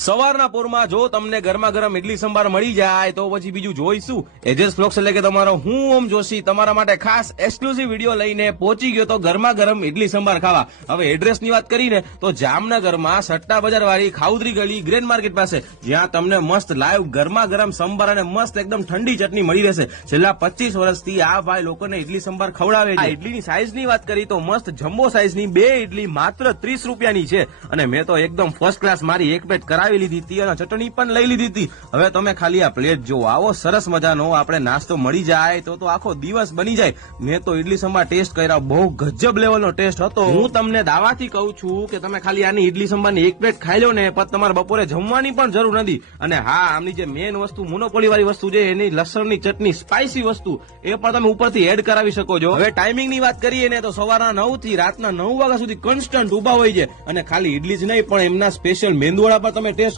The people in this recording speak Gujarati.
સવારના પોરમાં જો તમને ગરમા ગરમ ઇડલી સંભાર મળી જાય તો પછી બીજું જોઈશું. એજેસ બ્લોગ્સ એટલે કે તમારો હું ઓમ જોશી તમારા માટે ખાસ એક્સક્લુઝિવ વિડીયો લઈને પહોંચી ગયો તો ગરમા ગરમ ઇડલી સંભાર ખાવા. હવે એડ્રેસની વાત કરીને તો જામનગરમાં સટ્ટા બજાર વાળી ખાઉદરી ગલી ગ્રેન માર્કેટ પાસે, જ્યાં તમને મસ્ત લાઈવ ગરમા ગરમ સંભાર અને મસ્ત એકદમ ઠંડી ચટણી મળી રહેશે. છેલ્લા 25 વર્ષથી આ ભાઈ લોકોને ઇડલી સંભાર ખવડાવે છે. ઇડલીની સાઈઝની વાત કરી તો મસ્ત જમ્બો સાઈઝની 2 ઇડલી માત્ર 30 રૂપિયાની છે અને મેં તો એકદમ ફર્સ્ટ ક્લાસ મારી એક પ્લેટ કરાવી લીધી હતી અને ચટણી પણ લઈ લીધી હતી. હવે તમે ખાલી આ પ્લેટ જો, આવો સરસ મજાનો આપણે નાસ્તો મળી જાય તો આખો દિવસ બની જાય. મેં તો ઇડલી સંભાર ટેસ્ટ કર્યા, બહુ ગજબ લેવલનો ટેસ્ટ હતો. હું તમને દાવાથી કહું છું કે તમે ખાલી આની ઇડલી સંભારની એક પ્લેટ ખાઈ લો ને પછી તમારે બપોરે જમવાની પણ જરૂર નથી. અને હા, આમની જે મેન વસ્તુ મોનોપોલી વાળી વસ્તુ છે એની લસણની ચટણી, સ્પાઇસી વસ્તુ, એ પણ તમે ઉપરથી એડ કરાવી શકો છો. હવે ટાઈમિંગની વાત કરીએ ને તો સવારના 9 થી રાતના 9 વાગ્યા સુધી કોન્સ્ટન્ટ ઉભા હોય છે અને ખાલી ઇડલી જ નહીં પણ એમના સ્પેશિયલ મેંદુવડા પર તમે